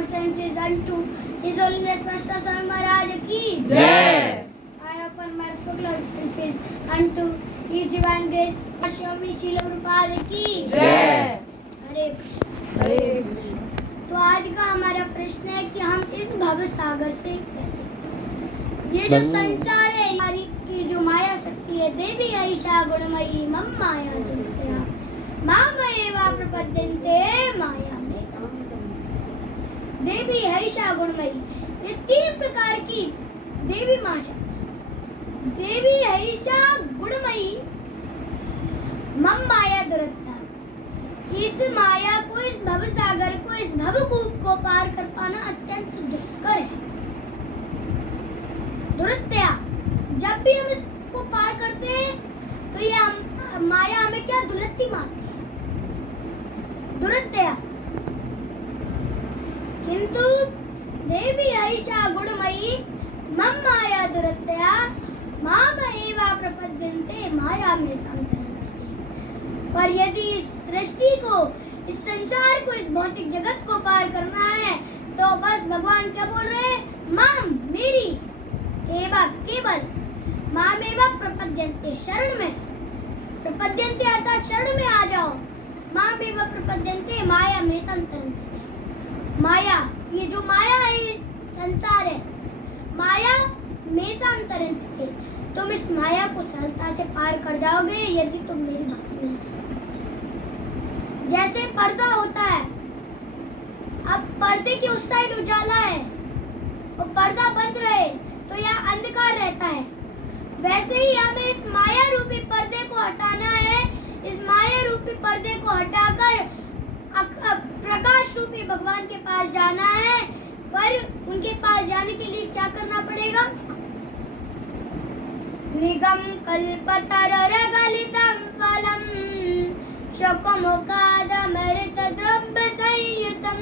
circumstances unto His Holiness Master Swami Maharaj ki Jai. I offer my respectful obeisances unto His Divine Grace Swami Srila Prabhupada ki Jai. हरे कृष्ण। हरे तो आज का हमारा प्रश्न है कि हम इस भव सागर से कैसे, ये जो संसार है हमारी की जो माया शक्ति है, देवी ऐशा गुणमयी मम माया दुर्गया मामएवा प्रपद्यन्ते माया में देवी ऐशा गुणमयी, ये तीन प्रकार की देवी मां शक्ति। देवी ऐशा गुणमयी मम माया दुर्गया, इस माया को, इस भव सागर को, इस भवकूप को पार कर पाना अत्यंत दुष्कर है। दुरत्या, जब भी हम इसको पार करते हैं तो ये माया हमें क्या दुलत्ती मारती है, दुरत्या। किंतु देवी ऐशा गुणमयी मम माया दुरत्या मामएवा प्रपद्यन्ते माया में तंत्र। पर यदि इस सृष्टि को, इस संसार को, इस भौतिक जगत को पार करना है तो बस भगवान क्या बोल रहे हैं, माम मेरी एवा केवल, माम एवा प्रपद्यन्ते शरण में, प्रपद्यन्ते अर्थात शरण में आ जाओ, माम एवा प्रपद्यन्ते माया में तंत्रन्ते। माया, ये जो माया है, ये संसार है, माया में तंत्रन्ते, तुम इस माया को सरलता से पार कर जाओगे यदि तुम मेरी भक्ति में। जैसे पर्दा होता है, अब पर्दे के उस साइड उजाला है और पर्दा बंद रहे तो यह अंधकार रहता है, वैसे ही हमें इस माया रूपी पर्दे को हटाना है। इस माया रूपी पर्दे को हटाकर प्रकाश रूपी भगवान के पास जाना है। पर उनके पास जाने के लिए क्या करना पड़ेगा, निगम कल्पतरुगलितं फलम् शकुमुखादमृत द्रव्य संयुतं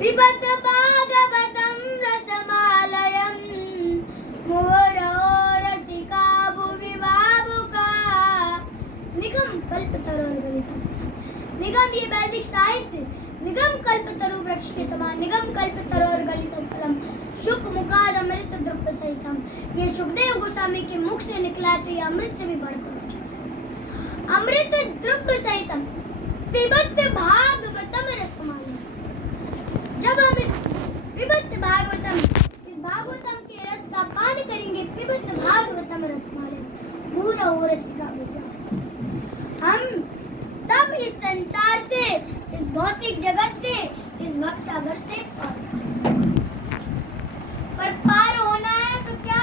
पिबत भागवतं रसमालयं मुहुरो रसिका भुवि भावुका। निगम कल्पतरुगलितं, निगम ये वैदिक साहित्य, निगम कल्पतरु वृक्ष के समान, निगम कल्पतरुगलितं फलम् शुकमुखाद अमृत द्रव्य सहितम, ये सुखदेव गोस्वामी के मुख से निकला है तो ये अमृत से भी बढ़कर ऊंचा है। अमृत द्रव्य सहितम पिबत भागवतम रसमालयम, जब हम इस पिबत भागवतम, इस भागवतम के रस का पान करेंगे, पिबत भागवतम रसमालयम मुहुरो रसिका भुवि, हम तब इस संसार से, इस भौतिक जगत से, इस भव सागर से पर पार होना है तो क्या,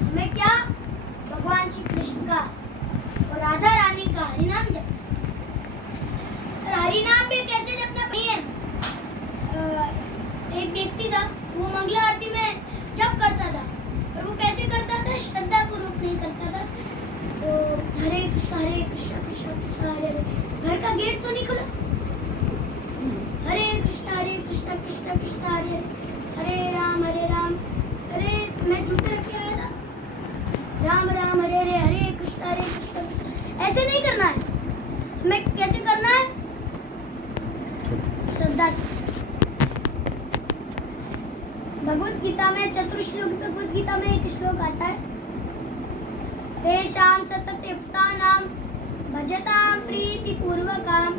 हमें क्या, भगवान श्री कृष्ण का और राधा रानी का हरिनाम जपना। और हरिनाम भी कैसे जपना है, एक व्यक्ति था, वो मंगला आरती में जप करता था, और वो कैसे करता था, श्रद्धा पूर्वक नहीं करता था। तो हरे कृष्ण कृष्ण कृष्ण हरे हरे, घर का गेट तो नहीं खुला, हरे कृष्ण कृष्ण कृष्ण हरे हरे, हरे राम अरे मैं जूते रख के आया था, राम राम हरे हरे, हरे कृष्ण कृष्ण, ऐसे नहीं करना है। हमें कैसे करना है, श्रद्धा से। भगवत गीता में चतुर्श्लोक, भगवत गीता में एक श्लोक आता है, तेषां सतत युक्तानां भजतां प्रीति पूर्वकां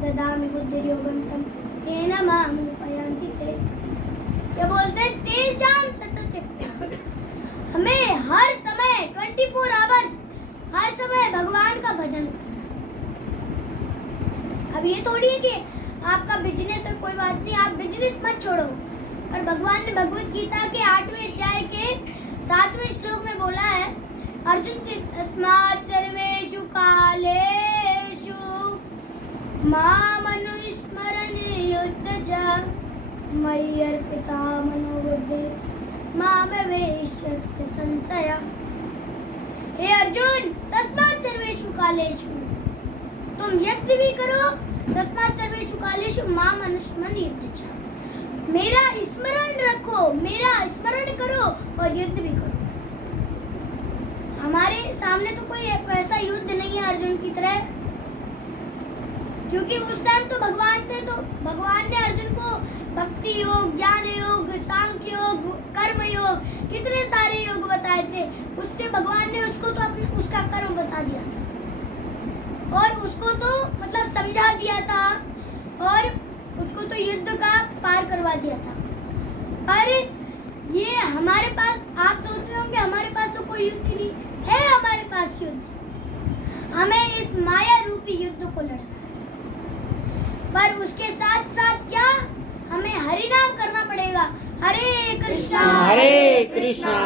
ददामि बुद्धिर्योगं तं येन मां उपयान्ति ते। क्या बोलते हैं, तेषां सतत युक्तानां, हमें हर समय 24 आवर्स, हर समय भगवान का भजन करना। अब ये थोड़ी है कि आपका बिजनेस है, कोई बात नहीं, आप बिजनेस मत छोड़ो। और भगवान ने भगवत गीता के 8वें अध्याय के 7वें श्लोक में बोला है, अर्जुन से, तस्मात् सर्वेषु कालेषु मामनुस्मरन् युद्धजा मयि अर्पिता मनोबुद्धिः मा भवेष्यति संशयः। हे अर्जुन, तस्मात् सर्वेषु कालेषु, तुम यज्ञ भी करो, तस्मात् सर्वेषु कालेषु माम अनुस्मरन् युद्धजा, मेरा स्मरण रखो, मेरा स्मरण करो और युद्ध भी करो। हमारे सामने तो कोई ऐसा युद्ध नहीं है अर्जुन की तरह, क्योंकि उस टाइम तो भगवान थे, तो भगवान ने अर्जुन को कितने सारे योग बताए थे, उससे भगवान ने उसको तो अपने उसका कर्म बता दिया था और उसको तो मतलब समझा दिया था और उसको तो युद्ध का पार करवा दिया था। पर ये हमारे पास, आप सोच रहे होंगे हमारे पास तो कोई युद्ध नहीं है, हमारे पास युद्ध, हमें इस माया रूपी युद्ध को लड़ना है। पर उसके साथ साथ क्या, हमें हरि नाम करना पड़ेगा। हरे कृष्णा कृष्णा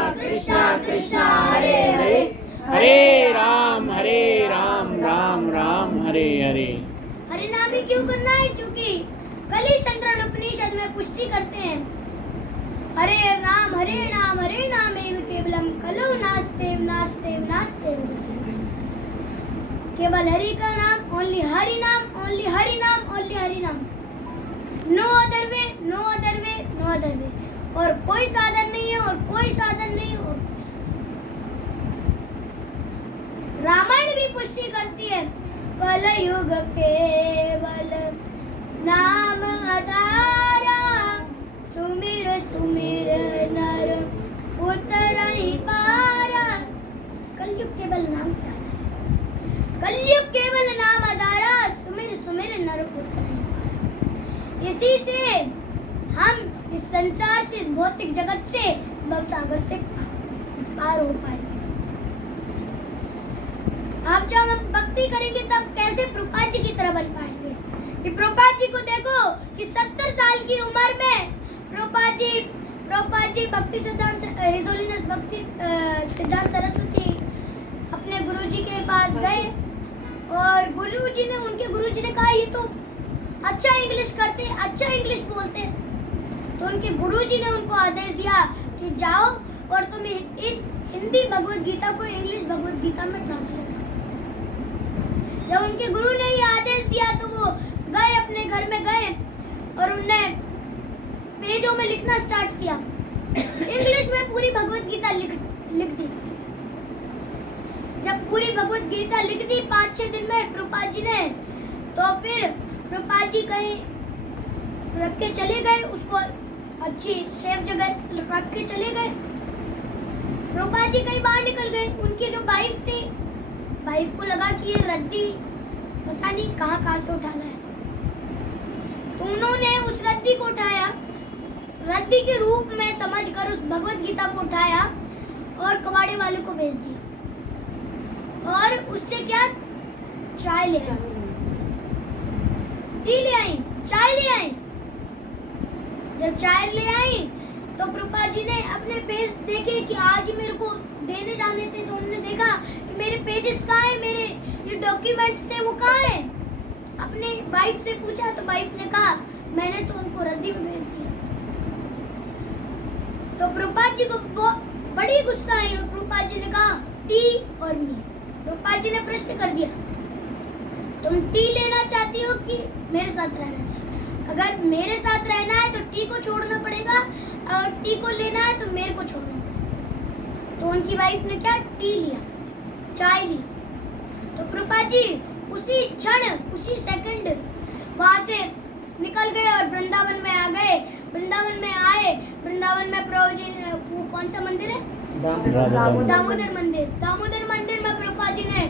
कृष्णा हरे हरे, हरे राम राम राम हरे हरे। हरि नाम ही क्यों करना है? क्योंकि कली संकरण उपनिषद में पुष्टि करते हैं, हरे नाम एव केवलम कलो नास्ते नास्ते नास्ते। केवल हरि का नाम, ओनली हरि नाम, ओनली हरि नाम, ओनली हरि नाम, no other way, no other way, no other way. और कोई साधन नहीं है, और कोई साधन नहीं है। और रामायण भी पुष्टि करती है, कलयुग केवल नाम आधारा, सुमिर सुमिर नर उतरहि पारा। कलयुग केवल नाम आधारा, कलयुग केवल नाम आधारा, सुमिर सुमिर नर उतरहि पारा। इसी से हम इस संसार से, इस भौतिक जगत से, भवसागर से पार हो पाएंगे। अब जब हम भक्ति करेंगे तब कैसे प्रभुपाद जी की तरह बन पाएंगे? कि प्रभुपाद जी को देखो कि 70 साल की उम्र में प्रभुपाद जी भक्ति सिद्धांत हिज होलीनेस भक्ति सिद्धांत सरस्वती अपने गुरुजी के पास गए और उनके गुरुजी ने कहा, ये तो अच्छा इंग्लिश करते, अच्छा इंग्लिश बोलते। तो उनके गुरुजी ने उनको आदेश दिया कि जाओ और तुम इस हिंदी भगवत गीता को इंग्लिश भगवत गीता में ट्रांसलेट करो। जब उनके गुरु ने ये आदेश दिया तो वो गए, अपने घर में गए और उनने पेजों में लिखना स्टार्ट किया। इंग्लिश में पूरी भगवत गीता लिख दी। जब पूरी भगवत गीता लिख दी 5-6 दिन में प्रभुपाद जी ने, तो फिर प्रभुपाद जी कहीं रख के चले गए, उसको अच्छी सेफ जगह रख के चले गए। प्रभुपाद जी कहीं बाहर निकल गए, उनकी जो वाइफ थी, वाइफ को लगा कि ये रद्दी पता नहीं कहाँ से उठा लाया। तो उन्होंने उस रद्दी को उठाया, रद्दी के रूप में समझकर उस भगवत गीता को उठाया और कबाड़े वाले को बेच दिया। और उससे क्या, चाय ले आई, टी ले आई, चाय ले आई। जब चाय ले आई तो प्रभुपाद जी ने अपने पेज देखे कि आज ही मेरे को देने जाने थे। तो उन्होंने देखा कि मेरे पेजेस कहाँ हैं, मेरे ये डॉक्यूमेंट्स थे वो कहाँ हैं। अपने वाइफ से पूछा तो वाइफ ने कहा, मैंने तो उनको रद्दी में भेज दिया। तो प्रभुपाद जी को बड़ी गुस्सा आई और प्रभुपाद जी ने कहा, टी और मी। प्रभुपाद जी ने प्रश्न कर दिया, तुम टी लेना चाहती हो कि मेरे साथ रहना चाहिए? अगर मेरे साथ रहना है तो टी को छोड़ना पड़ेगा, और टी को लेना है तो मेरे को छोड़ना पड़ेगा। तो उनकी वाइफ ने क्या, टी लिया, चाय ली। तो प्रभुपाद जी उसी क्षण, उसी सेकंड वहां से निकल गए और वृंदावन में आ गए। वृंदावन में आए, वृंदावन में प्रभु जी, वो कौन सा मंदिर है, दामोदर मंदिर। दामोदर मंदिर में प्रभुपाद जी ने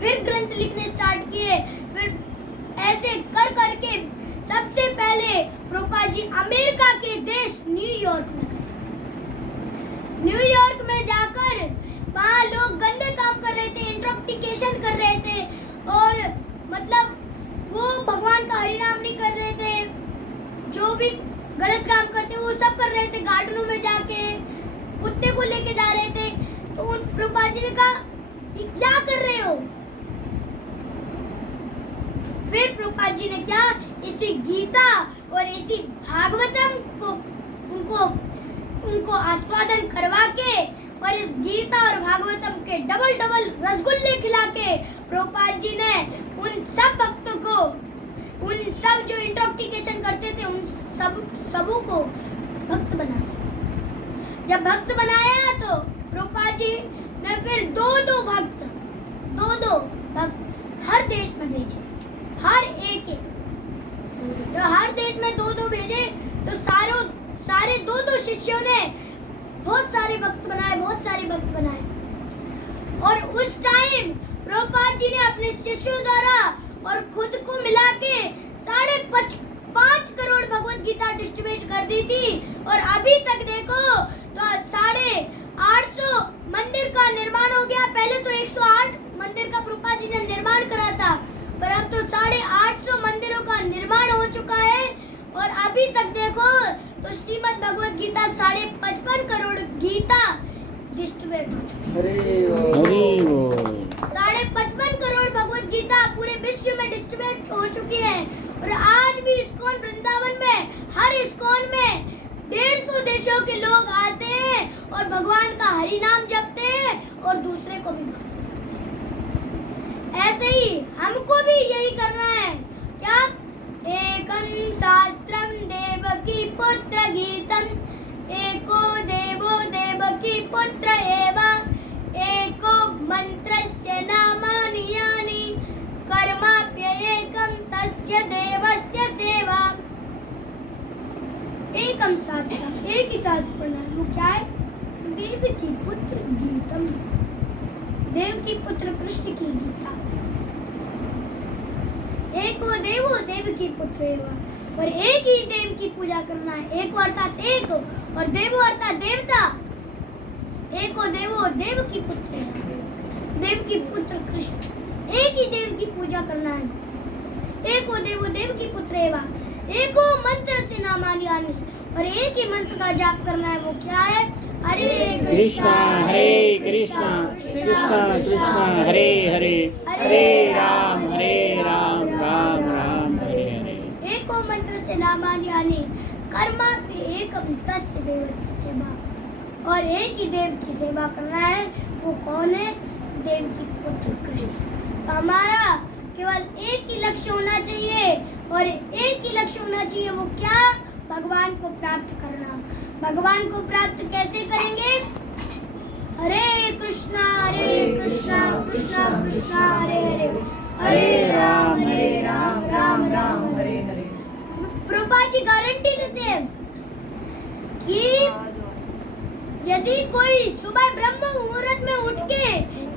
फिर ग्रंथ लिखने स्टार्ट किए। फिर ऐसे कर करके सबसे पहले प्रभुपाद जी अमेरिका के देश न्यूयॉर्क में गए। न्यूयॉर्क में जाकर वहाँ लोग गंदे काम कर रहे थे, इंटॉक्सिकेशन कर रहे थे, और मतलब वो भगवान का हरि नाम नहीं कर रहे थे, जो भी गलत काम करते वो सब कर रहे थे। गार्डनों में जाके कुत्ते को लेके जा रहे थे। तो उन प्रभुपाद जी ने कहा, ये क्या कर रहे हो? फिर प्रभुपाद जी ने क्या, इसी गीता और इसी भागवतम को उनको आस्वादन करवा के और इस गीता और भागवतम के डबल रसगुल्ले खिला के प्रभुपाद जी ने उन सब भक्तों को, उन सब जो इंटॉक्सिकेशन करते थे, उन सबों को भक्त बना दिया। जब भक्त बनाया तो प्रभुपाद जी ने फिर दो भक्त हर देश में भेजे, हर एक जो हर देश में दो भेजे। तो सारे दो शिष्यों ने बहुत सारे भक्त बनाए। और उस टाइम प्रभुपाद जी ने अपने शिष्यों द्वारा और खुद को मिला के 5.5 करोड़ भगवत गीता डिस्ट्रीब्यूट कर दी थी। और अभी तक देखो तो 850 मंदिर का निर्माण हो गया। पहले तो 108 मंदिर का प्रभुपाद जी ने निर्माण करा था, पर अब तो 850 मंदिरों का निर्माण हो चुका है। और अभी तक देखो तो श्रीमद् भगवत गीता 55 करोड़ गीता डिस्ट्रीब्यूट हो चुकी है। हरि बोल। 55 करोड़ भगवत गीता पूरे विश्व में डिस्ट्रीब्यूट हो चुकी है। और आज भी इस्कॉन वृंदावन में, हर इस्कॉन में 150 देशों के लोग आते हैं और भगवान का हरि नाम जपते हैं और दूसरे को भी। ऐसे ही हमको भी यही करना है। क्या? एकं शास्त्रम देवकी पुत्र गीतम, एको देवो देवकी पुत्र एव, एको मंत्रस्य नामानि यानि, कर्माप्येकं तस्य देवस्य सेवा। एकम शास्त्रम, एक ही शास्त्र पढ़ना है। वो क्या है? देवकी पुत्र गीतम, देव की पुत्र कृष्ण की गीता। एको देवो देवकी पुत्र एव, और एक ही देव की पूजा करना है। एक अर्थात एक, और देवो अर्थात देवता। एको देवो देव की पुत्र एव, देव की पुत्र कृष्ण, एक ही देव की पूजा करना है। एको देवो देव की पुत्र एव, एको मंत्र से नामानि यानि, और एक ही मंत्र का जाप करना है। वो क्या है? हरे कृष्णा हरे कृष्णा कृष्णा कृष्णा हरे हरे, हरे राम राम राम हरे हरे। एको मंत्र से नामानि यानि, कर्मापि एकं तस्य देवस्य सेवा, और एक ही देव की सेवा करना है। वो कौन है? देव की पुत्र कृष्ण। तो हमारा केवल एक ही लक्ष्य होना चाहिए, और एक ही लक्ष्य होना चाहिए। वो क्या? भगवान को प्राप्त करना। भगवान को प्राप्त कैसे करेंगे? हरे कृष्णा कृष्णा कृष्णा हरे हरे, हरे राम राम राम हरे हरे। प्रभुपाद जी गारंटी देते हैं कि यदि कोई सुबह ब्रह्म मुहूर्त में उठ के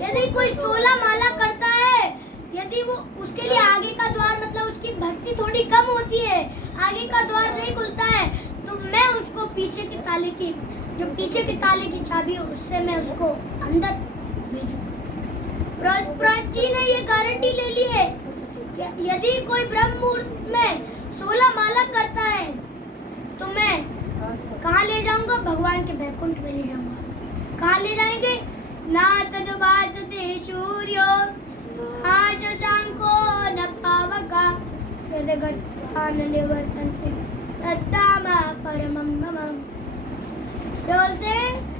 यदि कोई 16 माला करता है, यदि वो उसके लिए आगे का द्वार, मतलब उसकी भक्ति थोड़ी कम होती है, आगे का द्वार नहीं खुलता है, तो मैं उसको पीछे के ताले की, जो पीछे के ताले की चाबी है, उससे मैं उसको अंदर भेजूंगा। प्रभुपाद जी ने ये गारंटी ले ली है कि यदि कोई ब्रह्म मुहूर्त में 16 माला करता है तो मैं कहाँ ले जाऊंगा? भगवान के बैकुंठ में ले जाऊंगा। कहाँ ले जाएंगे? ना तद्भासते सूर्यो ना शशांको न पावका यद्गत्वान् निवर्तन्ते तद्धाम परमं मम। बोलते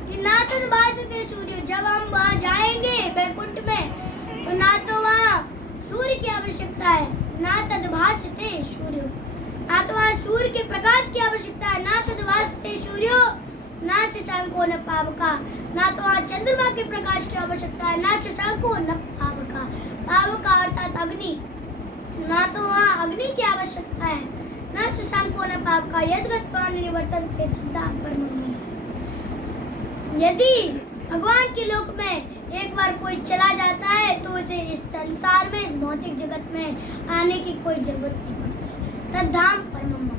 कि ना तद्भासते सूर्यो, जब हम वहाँ जाएंगे बैकुंठ में, तो ना तो वहाँ सूर्य की आवश्यकता है, ना तद्भासते सूर्यो, ना तो वहाँ सूर्य के प्रकाश की आवश्यकता है, ना तद्भासते सूर्यो ना शशांको न पावका, ना तो वहाँ चंद्रमा के प्रकाश की आवश्यकता है, ना शशांको न पावका। पावका अर्थात अग्नि, ना तो वहाँ अग्नि की आवश्यकता है, ना शशांको न पावका यद्गत्वान् निवर्तन्ते तद्धाम परमं मम। यदि भगवान के लोक में एक बार कोई चला जाता है तो उसे इस संसार में, इस भौतिक जगत में आने की कोई जरूरत नहीं पड़ती। तद्धाम परमं मम,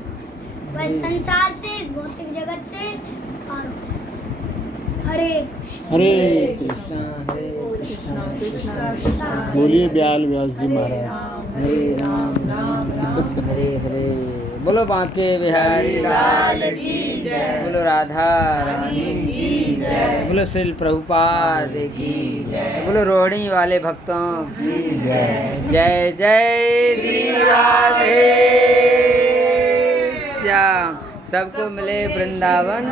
वह संसार से, इस भौतिक जगत से पार हो जाता है। हरे कृष्णा कृष्णा कृष्णा। बोलिए ब्याल व्यास जी महाराज। हरे राम हरे हरे। बोलो बांके बिहारी लाल की जय, बोलो राधा रानी की जय, बोलो श्रील प्रभुपाद की जय, बोलो रोहिणी वाले भक्तों की जय। जय जय श्री राधे श्याम। सबको मिले वृंदावन।